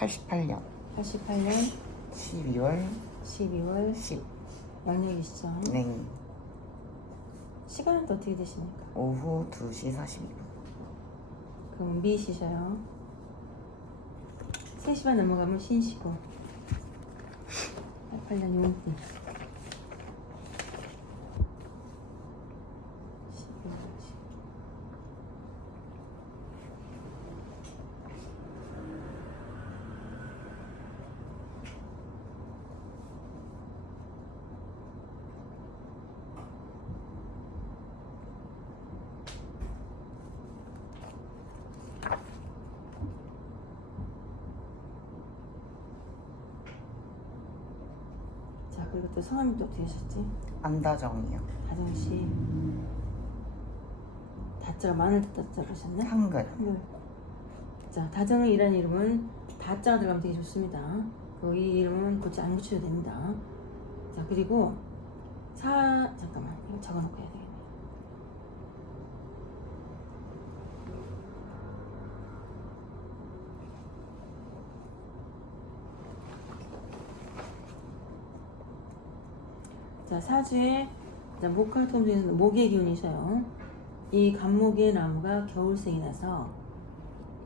88년 88년 12월 12월 10. 양력이시죠? 네. 시간은 또 어떻게 되십니까? 오후 2시 42분. 그럼 미시셔요. 3시 반 넘어가면 신시고 88년 용띠 12월 10. 자 그리고 또 성함이 또 어떻게 되셨지? 안다정이요. 다정 씨 다자가 마늘 다자 그러셨네? 한글. 한글 자 다정이라는 이름은 다자가 들어가면 되게 좋습니다 그 이 이름은 굳이 안 붙여도 됩니다 자 그리고 사 잠깐만 이거 적어놓고 해야 되겠네 자 사주에 자, 목화토음 중에서 목의 기운이셔요. 이 간목의 나무가 겨울생이라서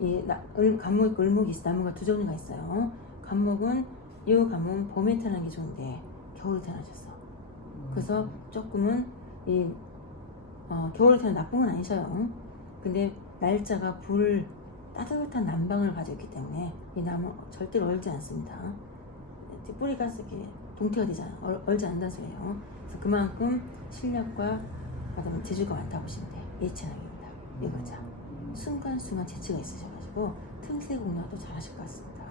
이 나, 을, 간목 을목이 있어 나무가 두 종류가 있어요. 간목은 이 간목은 봄에 태어난 게 좋은데 겨울에 태어나셨어. 그래서 조금은 이 어, 겨울에 태어난 나쁜 건 아니셔요. 근데 날짜가 불 따뜻한 난방을 있기 때문에 이 나무 절대로 얼지 않습니다. 뿌리가 이렇게 동태가 되잖아요. 얼, 얼지 않는다는 소리예요. 그래서 그만큼 실력과 그다음에 재주가 많다고 보시면 돼요. 예체능입니다. 이 여자 순간순간 재치가 있으셔가지고 틈새 공략도 잘하실 것 같습니다.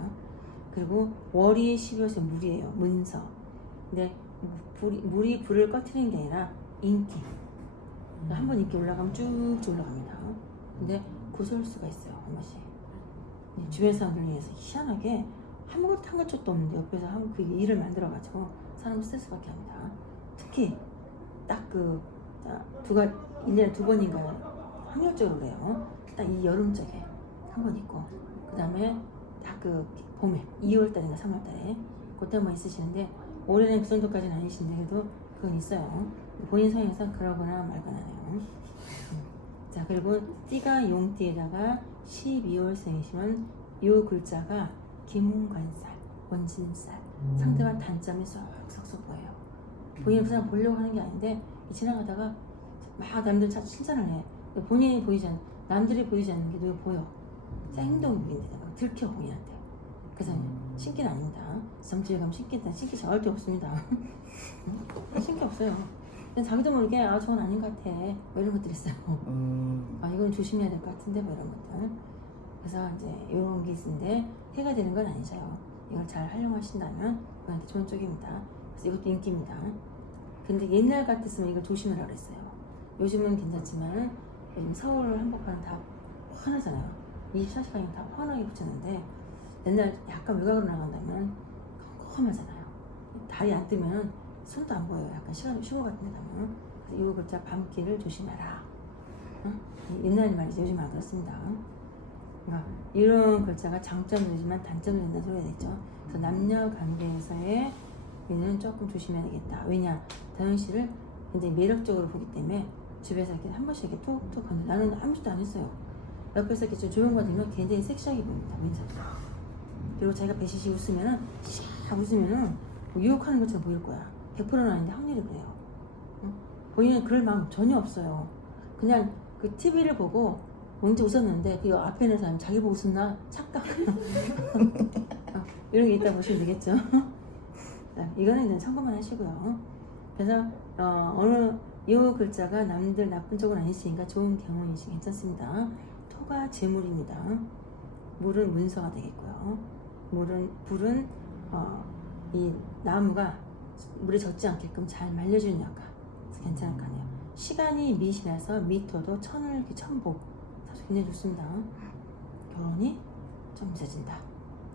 그리고 월이 12월에 물이에요. 문서. 근데 불이, 물이 불을 꺼트리는 게 아니라 인기. 그러니까 한번 인기 올라가면 쭉쭉 올라갑니다. 근데 구설수가 있어요. 한 번씩. 네, 주변 사람들 위해서 희한하게 아무것도 한 것도 없는데 옆에서 한 그 일을 만들어가지고 사람 스트레스받게 합니다. 특히 딱 그 두가 1년에 두 번인가요? 확률적으로 그래요. 딱 이 여름 쪽에 한 번 있고 그 다음에 딱 그 봄에 2월달인가 3월달에 그때만 있으시는데 올해는 그 정도까지는 아니신데 그래도 그건 있어요. 본인 성향상 그러거나 말거나네요. 음. 자 그리고 띠가 용띠에다가 12월생이시면 이 글자가 김관살, 원진살 상대방 단점이 쏙쏙쏙 보여요. 본인이 그냥 보려고 하는 게 아닌데 지나가다가 막 남들 차 칭찬을 해. 본인이 보이지 않, 남들이 보이지 않는 게 눈에 보여. 자, 행동이 보이는데 막 들켜 본인한테. 그래서 신기는 아닙니다. 가면 신기다 신기 절대 없습니다. 응? 신기 없어요. 근데 자기도 모르게 아 저건 아닌 것 같아. 뭐 이런 것들 있어요. 음. 아 이건 조심해야 될 것 같은데 뭐 이런 것들 그래서 이제 이런 게 있는데 해가 되는 건 아니셔요 이걸 잘 활용하신다면 그한테 좋은 쪽입니다. 그래서 이것도 인기입니다. 근데 옛날 같았으면 이걸 조심하라 그랬어요. 요즘은 괜찮지만 요즘 서울 한복판은 다 환하잖아요. 24시간이면 다 환하게 붙였는데 옛날 약간 외곽으로 나간다면 컴컴하잖아요. 달이 안 뜨면 손도 안 보여요. 약간 시간 쉬고 같은 데 가면. 그래서 이 글자 밤길을 조심하라. 응? 옛날 말이지 요즘 안 그렇습니다. 그러니까 이런 글자가 장점도 되지만 단점도 된다는 소리가 있죠. 그래서 남녀 관계에서의 얘는 조금 조심해야 되겠다. 왜냐, 다현 씨를 굉장히 매력적으로 보기 때문에 집에서 이렇게 한 번씩 이렇게 툭툭 건드 나는 아무 짓도 안 했어요. 옆에서 이렇게 좀 조용 받으면 굉장히 섹시하게 보입니다. 민서도. 그리고 자기가 배시시 웃으면은 샥 웃으면은 뭐 유혹하는 것처럼 보일 거야. 100%는 아닌데 확률이 그래요. 응? 본인은 그럴 마음 전혀 없어요. 그냥 그 TV를 보고 언제 웃었는데 그 앞에 있는 사람 자기 보고 웃었나 착각 어, 이런 게 있다 보시면 되겠죠. 자, 이거는 이제 참고만 하시고요. 그래서 어, 어느 이 글자가 남들 나쁜 쪽은 아니시니까 좋은 경험이시 괜찮습니다. 토가 재물입니다. 물은 문서가 되겠고요. 물은 불은 어, 이 나무가 물에 젖지 않게끔 잘 말려주는 역할. 괜찮을 거 아니에요. 시간이 미시라서 미터도 천을 천복 굉장히 좋습니다. 결혼이 좀 늦어진다.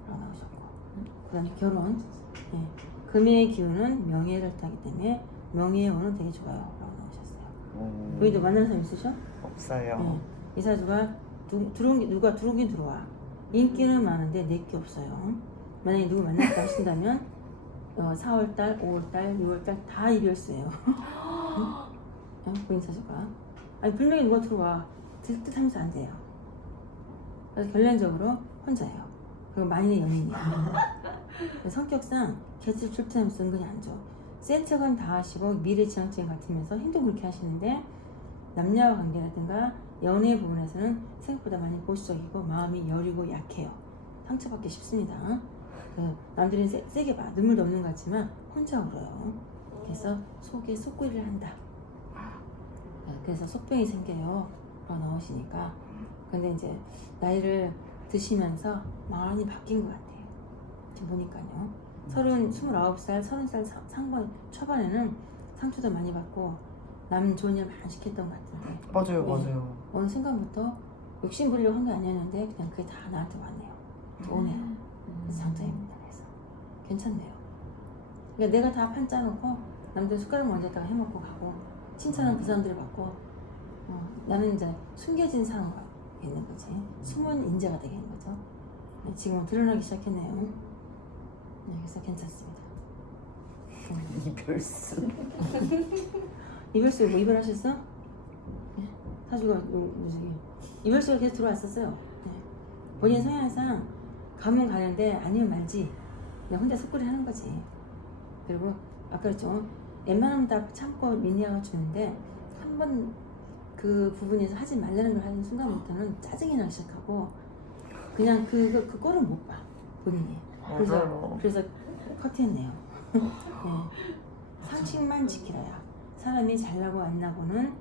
라고 나오셨고 그 다음에 결혼 예. 금의 기운은 명예를 타기 때문에 명예의 운은 되게 좋아요. 라고 나오셨어요. 음. 여기도 만나는 사람 있으셔? 없어요. 예. 이 사주가 두, 들어온 누가 들어오긴 들어와. 인기는 많은데 내게 없어요. 만약에 누구 만났다 하신다면 어, 4월달, 5월달, 6월달 다 이별수예요. 어? 본인 사주가. 아니 분명히 누가 들어와 들듯 하면서 안 돼요. 그래서 결론적으로 혼자예요. 그리고 만인의 연인이야. 성격상 개수 출퇴하면서 은근히 안 좋아. 센 척은 다 하시고 미래지향적인 같으면서 행동 그렇게 하시는데 남녀 관계라든가 연애 부분에서는 생각보다 많이 보수적이고 마음이 여리고 약해요. 상처받기 쉽습니다. 그 남들이 세, 세게 봐 눈물도 없는 것 같지만 혼자 울어요. 그래서 속에 속구리를 한다. 네, 그래서 속병이 생겨요. 어, 나오시니까. 근데 이제 나이를 드시면서 많이 바뀐 것 같아요. 지금 보니까요. 서른, 스물아홉 살, 서른 살 상- 상반 초반에는 상처도 많이 받고 남 좋은 일 많이 시켰던 것 같은데 맞아요, 네. 맞아요. 어느 순간부터 욕심 부리려고 한 게 아니었는데 그냥 그게 다 나한테 왔네요. 오네요. 그래서 장점입니다. 그래서 괜찮네요. 그러니까 내가 다 판 짜 놓고 남들 숟가락 먼저 다가 해먹고 가고 칭찬은 그 사람들이 받고 어, 나는 이제 숨겨진 사람과 있는 거지. 숨은 인재가 되겠는 거죠. 네, 지금은 드러나기 시작했네요. 네, 그래서 괜찮습니다. 음. 이별수. 이별수 뭐 이별하셨어? 네. 사주가 뭐, 뭐 저기 이별수가 계속 들어왔었어요. 네. 본인 성향상 가면 가는데 아니면 말지. 그냥 혼자 속구리 하는 거지. 그리고 아까 그랬죠. 웬만하면 다 참고 민니아가 주는데 한번 그 부분에서 하지 말라는 걸 하는 순간부터는 짜증이 나기 시작하고 그냥 그, 그, 그 꼴을 못 봐. 본인이. 그래서. 그래서 커트했네요. 네. 상식만 지키라야. 사람이 잘나고 안 나고는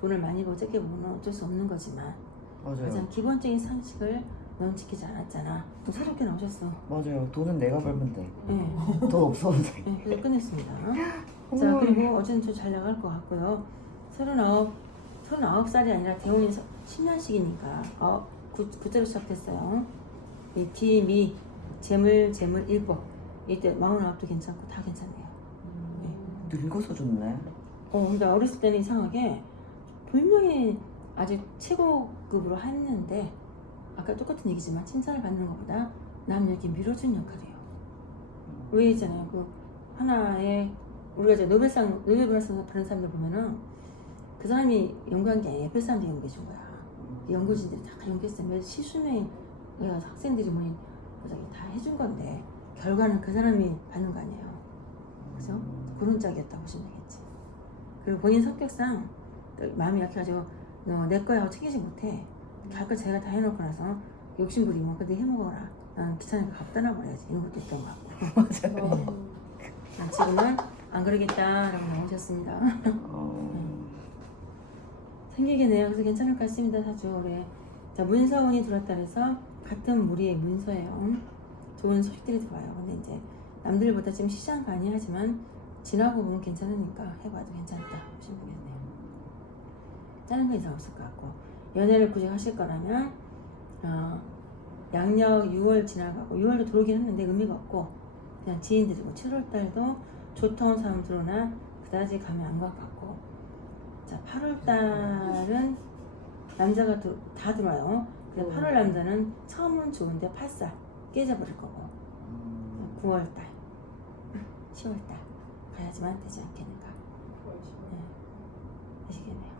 돈을 많이 벌고 적게 벌면 어쩔 수 없는 거지만 맞아요. 가장 기본적인 상식을 넌 지키지 않았잖아. 또 새롭게 나오셨어. 맞아요. 돈은 내가 벌면 돼. 네. 돈 없어도 돼. 네, 그래서 끝냈습니다. 자, 그리고 어제는 좀잘 나갈 것 같고요. 서른아홉, 서른아홉 살이 아니라 대원이 10년씩이니까, 어, 구, 구자로 시작됐어요. 이 디, 미, 재물, 재물, 일법. 이때 마흔아홉도 괜찮고 다 괜찮네요. 늙어서 좋네. 어, 근데 어렸을 때는 이상하게 분명히 아주 최고급으로 했는데 아까 똑같은 얘기지만 칭찬을 받는 것보다 남 이렇게 밀어준 역할이에요. 왜 있잖아요. 그 하나의 우리가 이제 노벨상 노벨상을 받는 사람들 보면은 그 사람이 연구한 게 아니라 옆에 사람들이 연구해준 거야. 연구진들이 다 연구했어요. 몇 시수명의 학생들이 뭐니 다 해준 건데 결과는 그 사람이 받는 거 아니에요. 그죠? 그런 짝이었다고 보시면 되겠지. 그리고 본인 성격상 또 마음이 약해가지고 너내 거야 하고 챙기지 못해. 할거 제가 다 해놓고 나서 욕심 부리고 근데 해먹어라. 난 귀찮으니까 갖다 놔버려야지. 이런 것도 있던 것 같고. 맞아요. 네. 아, 지금은 안 그러겠다라고 나오셨습니다. 어, 생기겠네요. 그래서 괜찮을 것 같습니다. 사주 올해. 자, 문서운이 들어왔다 그래서 같은 무리의 문서예요. 좋은 소식들이 들어와요. 근데 이제 남들보다 지금 시장 많이 하지만 지나고 보면 괜찮으니까 해봐도 괜찮다. 보시면 되겠네요. 다른 거 이상 없을 것 같고 연애를 굳이 하실 거라면 어, 양력 6월 지나가고 6월도 들어오긴 했는데 의미가 없고 그냥 지인들이고 7월 달도 좋다운 사람 들어오나 그다지 감이 안 것 같고 자 8월 달은 남자가 들- 다 들어와요. 근데 음. 8월 남자는 처음은 좋은데 8살 깨져버릴 거고 음, 9월 달, 10월 달 가야지만 되지 않겠는가. 네. 되시겠네요.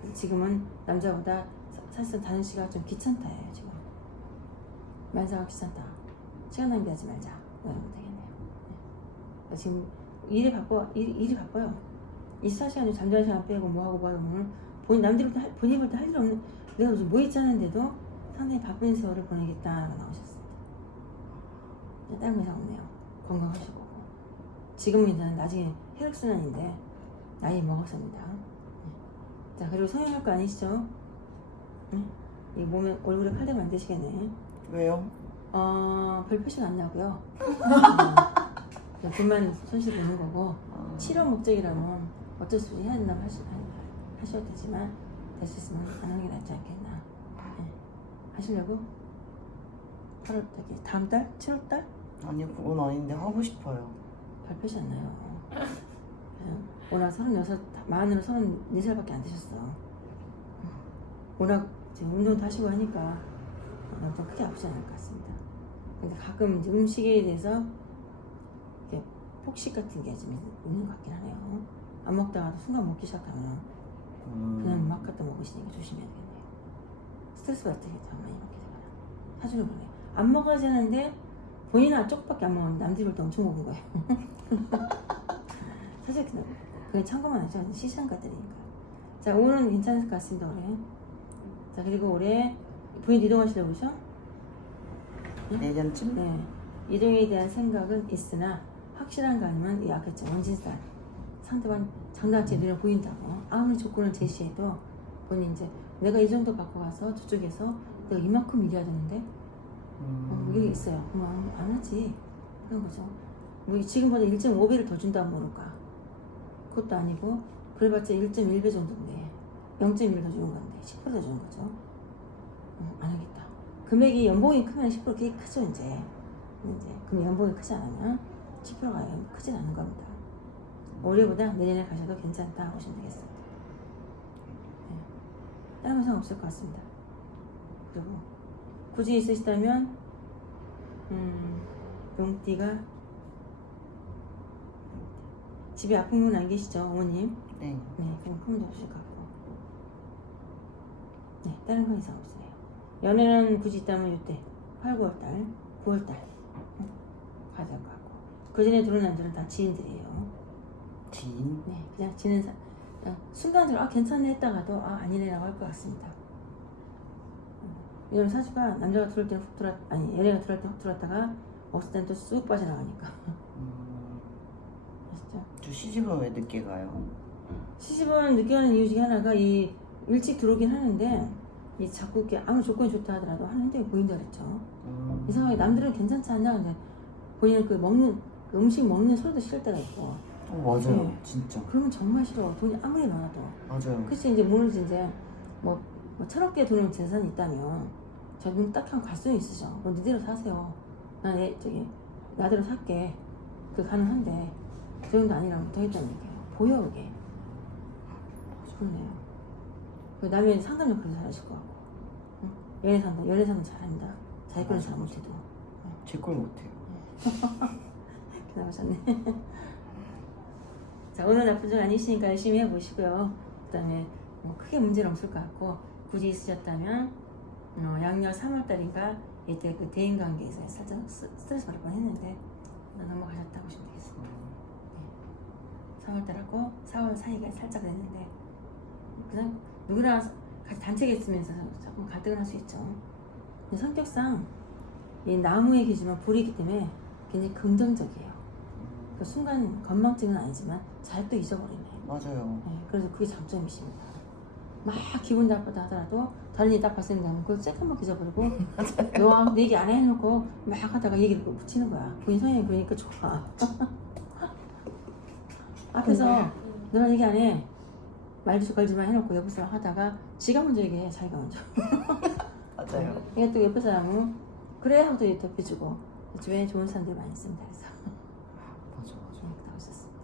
그래서 지금은 남자보다 사- 사실은 다른 씨가 좀 귀찮다예요 지금. 만사가 귀찮다. 시간 낭비하지 말자. 이러면 되겠네요. 네. 지금 일이 바빠 일, 일이 바빠요. 24시간을 잠자는 시간 빼고 뭐 하고 뭐 하고 오늘 본 남들부터 할- 본인 볼 때 할 일 없는 내가 무슨 뭐 않은데도 상당히 바쁜 세월을 보내겠다라고. 네, 다른 거 이상 없네요. 건강하시고 지금은 이제 나중에 혈액순환인데 나이 먹었습니다. 네. 자 그리고 성형할 거 아니시죠? 네? 이 몸에 얼굴에 칼대 만드시겠네. 왜요? 어, 별 표시가 안 나고요. 음, 돈만 손실 보는 거고 어, 치료 목적이라면 어쩔 수 없이 해야 된다고 하시, 하- 하셔도 되지만 될 수 있으면 안 하는 게 낫지 않겠나. 네. 하시려고? 8월 저기 다음 달? 7월 달? 아니요, 그건 아닌데 하고 싶어요. 별 표시 안 나요. 그래서 워낙 36, 만으로 34살밖에 안 되셨어. 워낙 지금 운동도 하시고 하니까 어, 아무튼 크게 아프지 않을 것 같습니다. 근데 가끔 이제 음식에 대해서 이렇게 폭식 같은 게 좀 있는 것 같긴 하네요. 안 먹다가도 순간 먹기 시작하면 그냥 음. 막 갖다 먹으시니까 조심해야겠네요. 스트레스 받을 때 많이 먹게 되거나 사주는 거네. 안 먹어야지 하는데 본인은 쪽밖에 안 먹었는데 남들이 볼때 엄청 먹은 거예요. 사실 그냥 그냥 참고만 하죠. 시장가들이니까. 자 오늘은 괜찮을 것 같습니다 올해. 자 그리고 올해 부인 이동하시려고 그러죠? 내년쯤? 네. 이동에 대한 생각은 있으나 확실한 거 아니면 이 아까 했죠 원진살 상대방 장단치 눈에 보인다고 아무리 조건을 제시해도 본인 이제 내가 이 정도 받고 가서 저쪽에서 내가 이만큼 일해야 되는데? 어, 음. 이게 있어요. 그럼 안, 안 하지. 그런 거죠. 뭐 지금보다 1.5배를 더 준다면 모를까. 그것도 아니고 그래봤자 1.1배 정도인데 0.1더 주는 건데 10%더 주는 거죠. 어, 안 하겠다. 금액이 연봉이 크면 10% 그게 크죠 이제. 이제 그럼 연봉이 크지 않으면 10%가 크진 않은 겁니다. 올해보다 내년에 가셔도 괜찮다 보시면 되겠습니다. 네. 다른 건 상관없을 것 같습니다. 그리고 굳이 있으시다면 음, 용띠가 집에 아픈 분 안 계시죠 어머님? 네. 네, 그럼 좀 주실 것 같고. 네, 다른 건 이상 없어요. 연애는 굳이 있다면 이때 8, 9월 달, 9월 달 가야 될 것 같고. 그 전에 들어온 남자는 다 지인들이에요. 지인? 네, 그냥 지는 사, 순간적으로 아 괜찮네 했다가도 아 아니네라고 할 것 같습니다. 음, 왜냐면 사주가 남자가 들어올 때는 훅 들어 아니 연애가 들어올 때훅 들어왔다가 없을 때는 또 쑥 빠져나가니까 음. 아시죠? 저 시집은 왜 늦게 가요? 시집은 늦게 가는 이유 중에 하나가 이 일찍 들어오긴 하는데 이 자꾸 이렇게 아무 조건이 좋다 하더라도 하는 행동이 보인다 그랬죠. 음. 이상하게 남들은 괜찮지 않냐 근데 본인은 그 먹는 그 음식 먹는 소리도 싫을 때가 있고 어, 맞아요. 네. 진짜. 그러면 정말 싫어 돈이 아무리 많아도. 맞아요. 그치 이제 모르지 이제 뭐, 뭐개 돈은 재산이 있다면 저는 딱한 갈 수는 있으죠 뭐 니대로 사세요. 난 얘, 저기 나대로 살게. 그 가능한데 그 정도 아니라면 더 있다는 얘기예요. 보여 그게. 그렇네요. 그 남의 상담 역할을 잘하실 것 같고. 응? 연애 상담 연애 상담 잘합니다. 자기 거는 잘 못해도. 제 걸 못해요. 나오셨네 자 오늘 나쁜 점 아니시니까 열심히 해보시고요. 그 다음에 뭐 크게 문제는 없을 것 같고 굳이 있으셨다면 어, 양력 3월달인가? 이때 그 대인관계에서 살짝 스- 스트레스 받을 뻔했는데 넘어가셨다고 보시면 되겠습니다. 3월달하고 4월 사이가 살짝 됐는데 그냥 누구나 같이 단체에 있으면서 조금 갈등을 할 수 있죠. 성격상 이 나무의 기지만 불이기 때문에 굉장히 긍정적이에요 그 순간 건망증은 아니지만 잘 또 잊어버리네 맞아요. 네, 그래서 그게 장점이십니다. 막 기분 나쁘다 하더라도 다른 일딱 봤을 때 그걸 쬐끔만 잊어버리고 너와 내 얘기 안 해놓고 막 하다가 얘기를 붙이는 거야. 본인 성향이 그러니까 좋아. 앞에서 너랑 얘기 안 해. 말도 걸지만 해놓고 옆에 사람 하다가 지가 먼저 얘기해. 자기가 먼저. 맞아요. 이게 또 옆에 사람은 그래 하고 또 덮여주고 주변에 좋은 사람들이 많이 있습니다. 그래서 맞아, 맞아. 네, 나오셨습니다.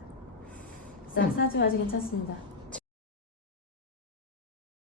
자, 사주 아주 괜찮습니다.